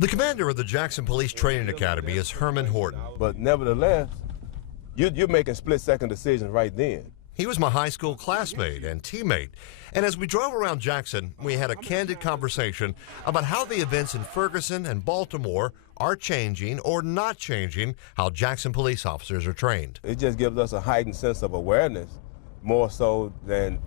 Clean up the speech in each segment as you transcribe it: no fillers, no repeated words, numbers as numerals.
The commander of the Jackson Police Training Academy is Herman Horton. But nevertheless, you're making split-second decisions right then. He was my high school classmate and teammate, and as we drove around Jackson, we had a candid conversation about how the events in Ferguson and Baltimore are changing or not changing how Jackson police officers are trained. It just gives us a heightened sense of awareness, more so than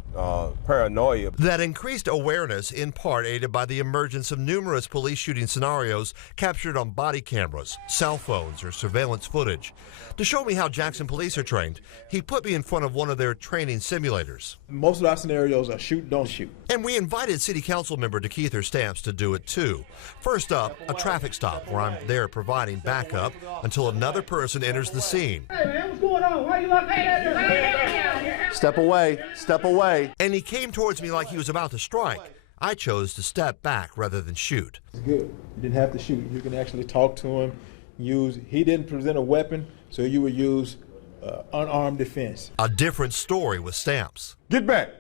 paranoia. That increased awareness in part aided by the emergence of numerous police shooting scenarios captured on body cameras, cell phones, or surveillance footage. To show me how Jackson police are trained, he put me in front of one of their training simulators. Most of our scenarios are shoot, don't shoot. And we invited City Council member DeKeither Stamps to do it too. First up, a traffic stop where I'm there providing backup until another person enters the scene. Hey man, what's going on? Why you locking that? Step away, step away. And he came towards me like he was about to strike. I chose to step back rather than shoot. It's good. You didn't have to shoot. You can actually talk to him. He didn't present a weapon, so you would use unarmed defense. A different story with Stamps. Get back.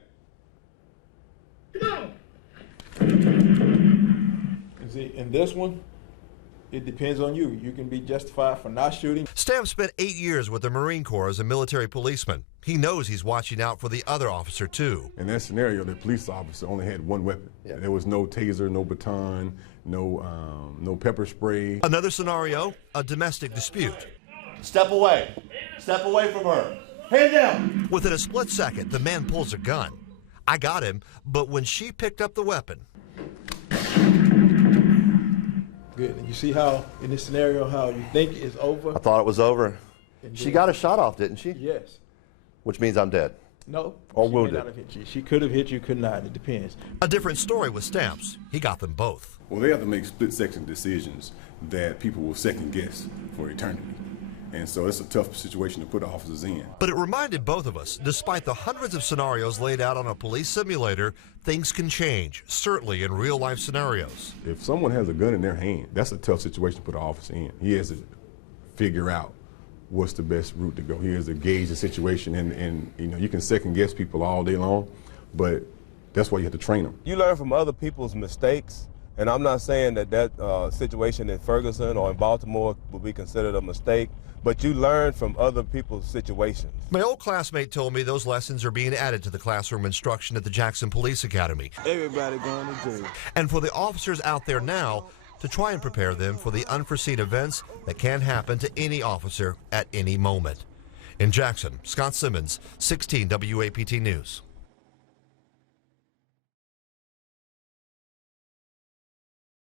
Come on. See, in this one, it depends on you. You can be justified for not shooting. Stamps spent 8 years with the Marine Corps as a military policeman. He knows he's watching out for the other officer, too. In that scenario, the police officer only had one weapon. Yeah. There was no taser, no baton, no pepper spray. Another scenario, a domestic dispute. Step away. Step away from her. Hand down. Within a split second, the man pulls a gun. I got him, but when she picked up the weapon. Good. And you see how, in this scenario, how you think it's over? I thought it was over. She got a shot off, didn't she? Yes. Which means I'm dead. No. Or she wounded. May not have hit you. She could have hit you, could not. It depends. A different story with Stamps. He got them both. Well, they have to make split-second decisions that people will second-guess for eternity. And so it's a tough situation to put officers in. But it reminded both of us, despite the hundreds of scenarios laid out on a police simulator, things can change, certainly in real-life scenarios. If someone has a gun in their hand, that's a tough situation to put an officer in. He has to figure out what's the best route to go. He has to gauge the situation, and you can second-guess people all day long, but that's why you have to train them. You learn from other people's mistakes, and I'm not saying that situation in Ferguson or in Baltimore would be considered a mistake, but you learn from other people's situations. My old classmate told me those lessons are being added to the classroom instruction at the Jackson Police Academy. Everybody going to jail. And for the officers out there now, to try and prepare them for the unforeseen events that can happen to any officer at any moment. In Jackson, Scott Simmons, 16 WAPT News.